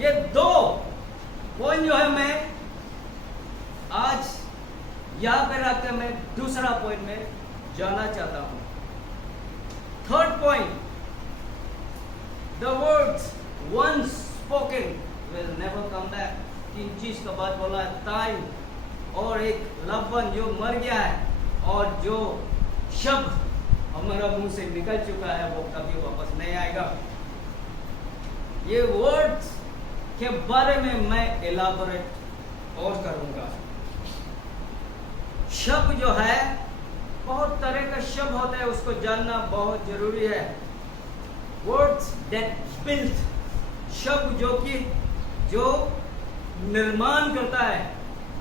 ये दो पॉइंट जो है मैं आज यहां पे रखकर मैं दूसरा पॉइंट में जाना चाहता हूं। Third point, the words once spoken will never come back. 3 चीज का बात बोला है, टाइम और एक लव वन जो मर गया है और जो शब्द हमारा मुंह से निकल चुका है वो कभी वापस नहीं आएगा। ये वर्ड्स के बारे में मैं एलाबोरेट और करूंगा। शब्द जो है बहुत तरह का शब्द होता है, उसको जानना बहुत जरूरी है। वर्ड्स दैट बिल्ड, शब्द जो निर्माण करता है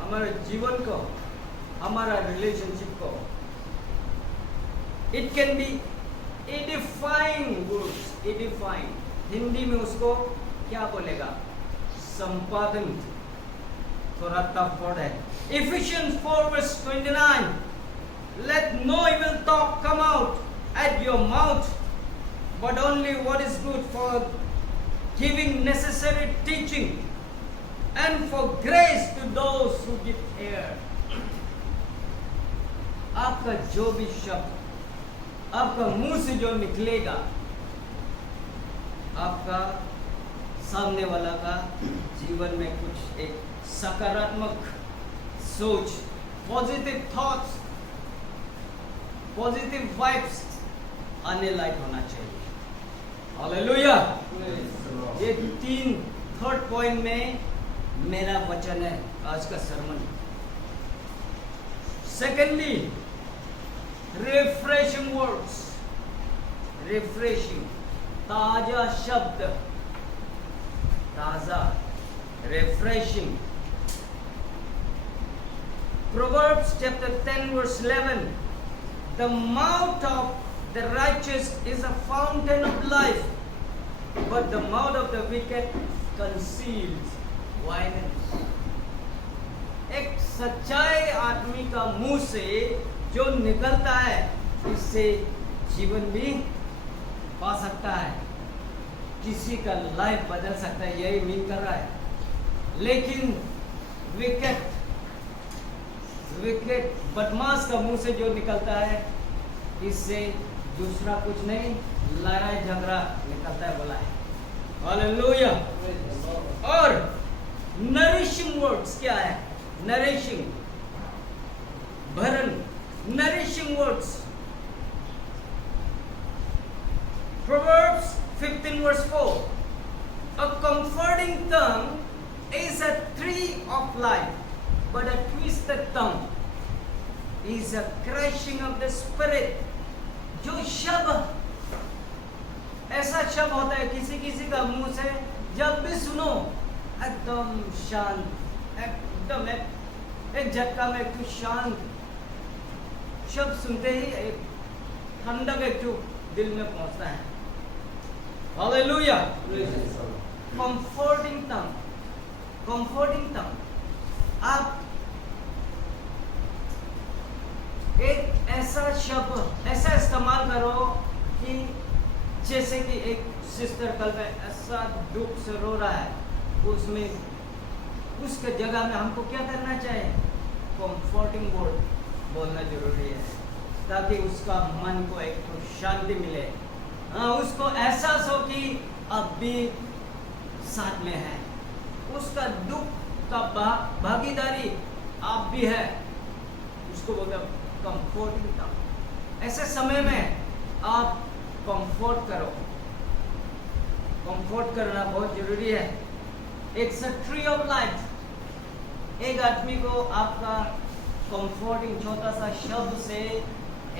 हमारे जीवन को, हमारा रिलेशनशिप को। It can be edifying words, edifying Hindi में उसको क्या बोलेगा, संपादन, थोड़ा टफ वर्ड है। Ephesians 4:29, let no evil talk come out at your mouth, but only what is good for giving necessary teaching and for grace to those who give ear. आपका जो भी शब्द आपका मुंह से जो निकलेगा, आपका सामने वाला का जीवन में कुछ एक सकारात्मक सोच, पॉजिटिव थॉट्स, पॉजिटिव वाइब्स आने लायक होना चाहिए। हालेलुया। ये 3 थर्ड पॉइंट में मेरा वचन है आज का sermon. Secondly, refreshing words, refreshing, ताजा शब्द, ताजा, refreshing. Proverbs chapter 10:11, the mouth of the righteous is a fountain of life, but the mouth of the wicked conceals violence. एक सच्चाई आदमी का मुंह से जो निकलता है, इससे जीवन भी पा सकता है, किसी का लाइफ बदल सकता है, यही मीन कर रहा है। लेकिन विकेट बदमाश का मुंह से जो निकलता है, इससे दूसरा कुछ नहीं, लड़ाई झगड़ा निकलता है, बोला है। हालेलुया। और नरिशिंग वर्ड्स क्या है? नरिशिंग, भरण, nourishing words. Proverbs 15:4, a comforting tongue is a tree of life, but a twisted tongue is a crushing of the spirit. जो शब्द, ऐसा शब्द होता है किसी का मुंह से जब भी सुनो एकदम शांत, एकदम एक झटका में एक शांत शब्द सुनते ही एक ठंडक एक दिल में पहुंचता है। हालेलुया। कंफर्टिंग टंग, कंफर्टिंग टंग। आप एक ऐसा शब्द ऐसा इस्तेमाल करो कि जैसे कि एक सिस्टर कल में ऐसा दुख से रो रहा है, उसमें उसके जगह में हमको क्या करना चाहिए? कंफर्टिंग वर्ड बोलना जरूरी है, ताकि उसका मन को एक तो शांति मिले, उसको एहसास हो कि अब भी साथ में है, उसका दुख का भागीदारी आप भी है, उसको बोलते हैं कंफर्टिंग टंग। ऐसे समय में आप कंफर्ट करो, कंफर्ट करना बहुत जरूरी है। It's a tree of life. एक आदमी को आपका कंफर्टिंग छोटा सा शब्द से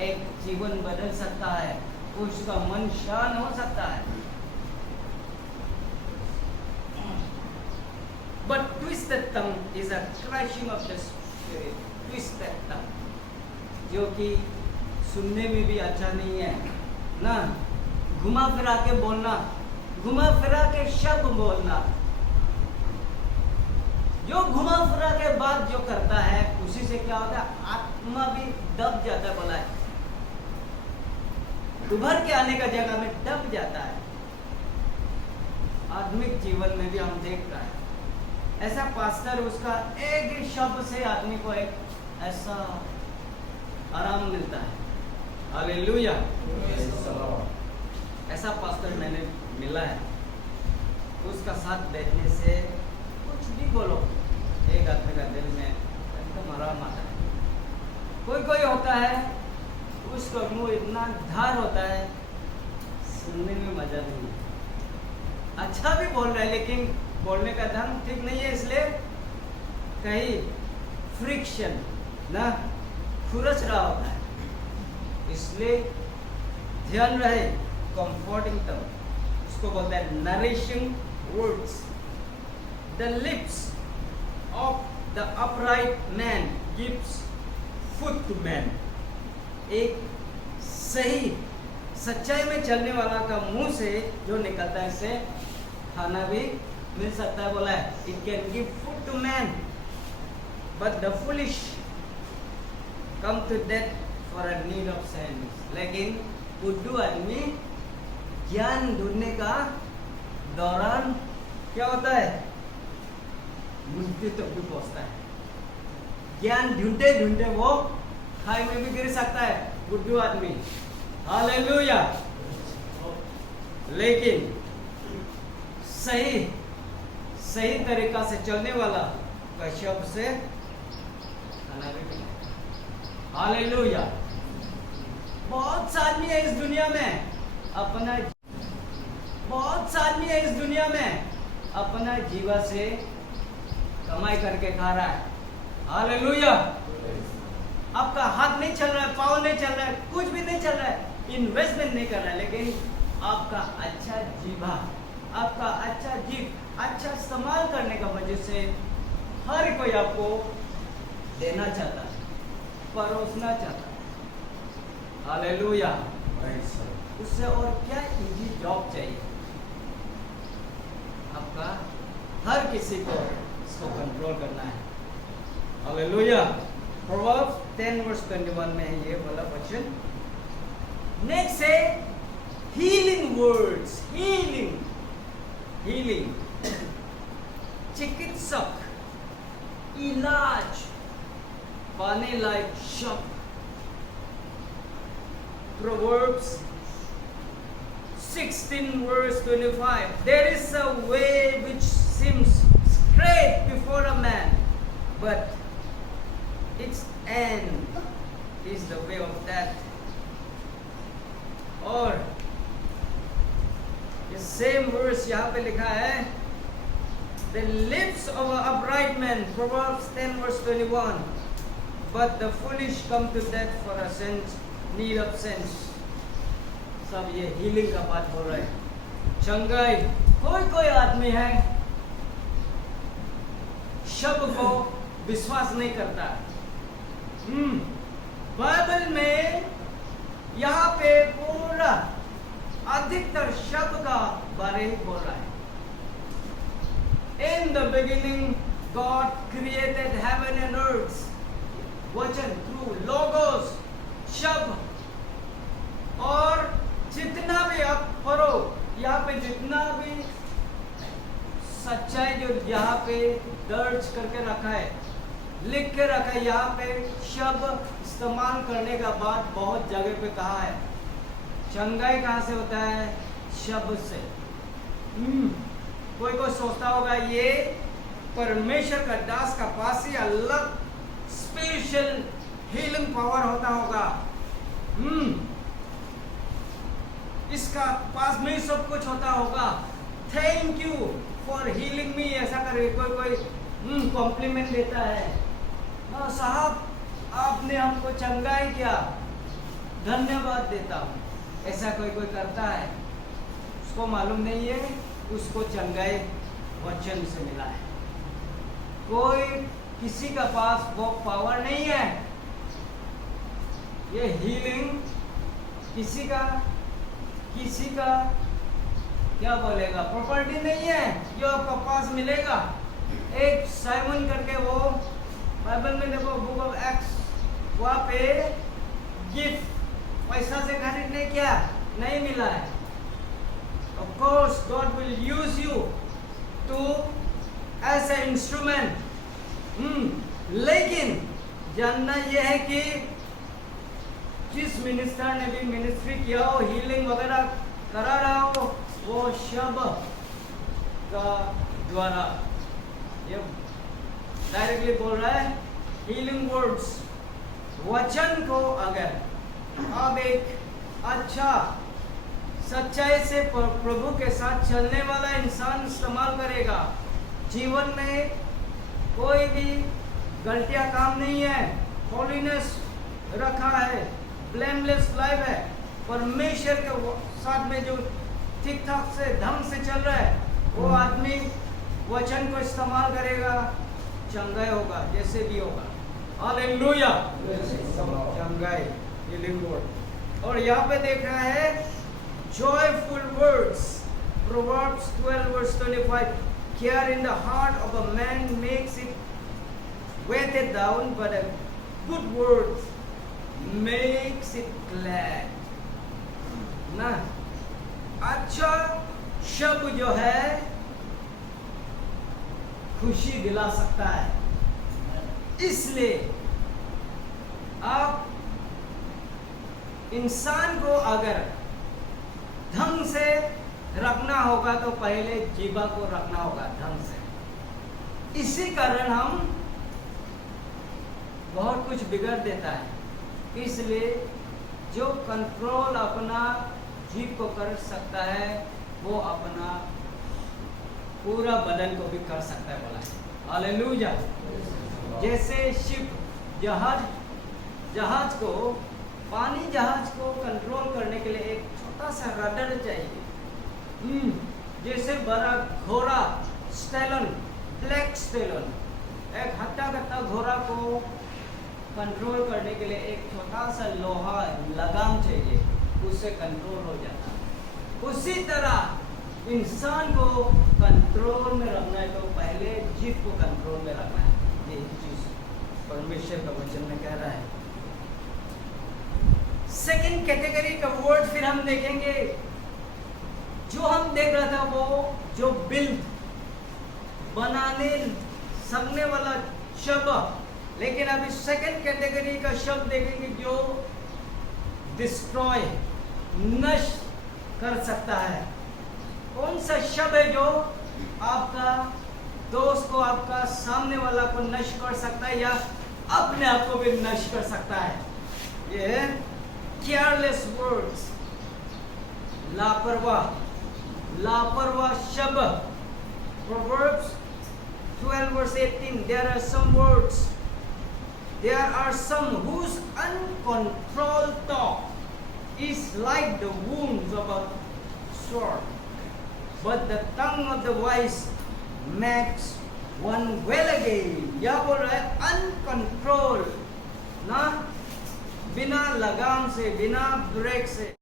एक जीवन बदल सकता है, उसका मन शांत हो सकता है। But twisted tongue is a crushing of the spirit. Twisted tongue, जो कि सुनने में भी अच्छा नहीं है ना, घुमा फिरा के बोलना, घुमा फिरा के शब्द बोलना, जो घुमा फिरा के बाद जो करता है उसी से क्या होता है? आत्मा भी दब जाता है, बोला है, उभर के आने का जगह में दब जाता है। आत्मिक जीवन में भी हम देख रहे हैं। ऐसा पास्टर उसका एक ही शब्द से आदमी को एक ऐसा आराम मिलता है। हालेलुया। ऐसा पास्टर मैंने मिला है, उसका साथ बैठने से कुछ भी बोलो एक आदमी का दिल में एकदम आराम आता है। कोई होता है उसका मुंह इतना धार होता है, सुनने में मजा नहीं है। अच्छा भी बोल रहा है लेकिन बोलने का ढंग ठीक नहीं है, इसलिए कहीं फ्रिक्शन ना खुरच रहा होता है। इसलिए ध्यान रहे, कंफर्टिंग टर्म उसको बोलते हैं nourishing words. The lips of the upright man gives food to man. एक सही सच्चाई में चलने वाला का मुंह से जो निकलता है इससे खाना भी मिल सकता है। बोला है it can give food to man but the foolish come to death for a need of sense. लेकिन बुद्धू आदमी ज्ञान ढूंढने का दौरान क्या होता है, मृत्यु तक भी पहुंचता है। ज्ञान ढूंढते ढूंढते वो खाई में भी गिर सकता है बुद्धू आदमी। हालेलुया। लेकिन सही तरीका से चलने वाला का शब्द से खाना भी मिलेगा। हालेलुया। बहुत सा आदमी है इस दुनिया में अपना जीवा से कमाई करके खा रहा है। हालेलुया। आपका हाथ नहीं चल रहा है, पाँव नहीं चल रहा है, कुछ भी नहीं चल रहा है, इन्वेस्टमेंट नहीं कर रहा है, लेकिन आपका अच्छा जीवा, आपका अच्छा जीव अच्छा इस्तेमाल करने का वजह से हर कोई आपको देना चाहता है, परोसना चाहता है। हालेलुया। उससे और क्या इजी जॉब चाहिए? आपका हर किसी को इसको कंट्रोल करना है। हालेलुया। Proverbs 10:21 में है ये वाला वचन। नेक्स्ट है हीलिंग वर्ड्स। हीलिंग चिकित्सक, इलाज पाने लायक शब्द। Proverbs 16:25 There is a way which seems straight before a man, but its end is the way of death. और ये सेम वर्स यहाँ पे लिखा है The lips of an upright man, Proverbs 10:21 but the foolish come to death for a sense, need of sense. सब ये healing का बात हो रहा है। चंगाई कोई आदमी है शब्द को विश्वास नहीं करता। बाइबल में यहाँ पे पूरा अधिकतर शब्द का बारे ही बोल रहा है। In the beginning God created heaven and earth. वचन थ्रू लोगोस शब्द। और जितना भी आप पढ़ो यहाँ पे जितना भी सच्चाई जो यहाँ पे दर्ज करके रखा है, लिख के रखा है, यहाँ पे शब्द इस्तेमाल करने का बात बहुत जगह पे कहा है। चंगाई कहाँ से होता है? शब्द से। कोई सोचता होगा ये परमेश्वर का दास का पास ही अलग स्पेशल हीलिंग पावर होता होगा। इसका पास में ही सब कुछ होता होगा। थैंक यू फॉर हीलिंग मी ऐसा करके कोई कॉम्प्लीमेंट देता है। साहब आपने हमको चंगाई किया, धन्यवाद देता हूँ, ऐसा कोई करता है। उसको मालूम नहीं है उसको चंगाई वचन से मिला है। कोई किसी का पास वो पावर नहीं है। ये हीलिंग किसी का क्या बोलेगा प्रॉपर्टी नहीं है जो आपका पास मिलेगा। एक साइमन करके वो बाइबल में देखो बुक ऑफ एक्ट्स, वहाँ पे गिफ्ट पैसा से खरीदने क्या नहीं मिला है। Of course, God will use you to as an instrument. लेकिन जानना यह है कि जिस मिनिस्टर ने भी मिनिस्ट्री किया हो, हीलिंग वगैरह करा रहा हो, वो शब्द का द्वारा, ये डायरेक्टली बोल रहा है हीलिंग वर्ड्स, वचन को अगर आप एक अच्छा सच्चाई से प्रभु के साथ चलने वाला इंसान इस्तेमाल करेगा, जीवन में कोई भी गलतियां काम नहीं है, होलीनेस रखा है, ब्लेमलेस लाइफ है, परमेश्वर के साथ में जो ठीक ठाक से ढंग से चल रहा है, वो आदमी वचन को इस्तेमाल करेगा, चंगाई होगा, जैसे भी होगा। हालेलुया, चंगाई, हीलिंग वर्ड। और यहाँ पे देख रहा है joyful words, Proverbs 12:25, care in the heart of a man makes it weighted down, but a good word makes it glad। ना अच्छा शब्द जो है खुशी दिला सकता है, इसलिए आप इंसान को अगर ढंग से रखना होगा तो पहले जीवा को रखना होगा ढंग से। इसी कारण हम बहुत कुछ बिगड़ देता है। इसलिए जो कंट्रोल अपना जीव को कर सकता है, वो अपना पूरा बदन को भी कर सकता है, बोला है। हालेलुया। जैसे शिप, जहाज को, पानी जहाज को कंट्रोल करने के लिए एक छोटा सा रडर चाहिए। जैसे बड़ा घोड़ा स्टेलन, ब्लैक स्टेलन, एक हट्टा कट्टा घोड़ा को कंट्रोल करने के लिए एक छोटा सा लोहा लगाम चाहिए, उससे कंट्रोल हो जाता है। उसी तरह इंसान को कंट्रोल में रखना है तो पहले जीव को कंट्रोल में रखना है। ये चीज परमेश्वर का वचन में कह रहा है। सेकंड कैटेगरी का वर्ड फिर हम देखेंगे, जो हम देख रहा था वो जो बिल्ड बनाने सकने वाला शब्द, लेकिन अभी सेकंड कैटेगरी का शब्द देखेंगे जो डिस्ट्रॉय, नष्ट कर सकता है। कौन सा शब्द है जो आपका दोस्त को, आपका सामने वाला को नष्ट कर सकता है या अपने आप को भी नष्ट कर सकता है? ये है केयरलेस वर्ड्स, लापरवाह शब्द। Proverbs 12:18, there are some whose uncontrolled talk is like the wounds of a sword, but the tongue of the wise makes one well again। यह बोल रहा है अनकंट्रोल, ना बिना लगाम से, बिना ब्रेक से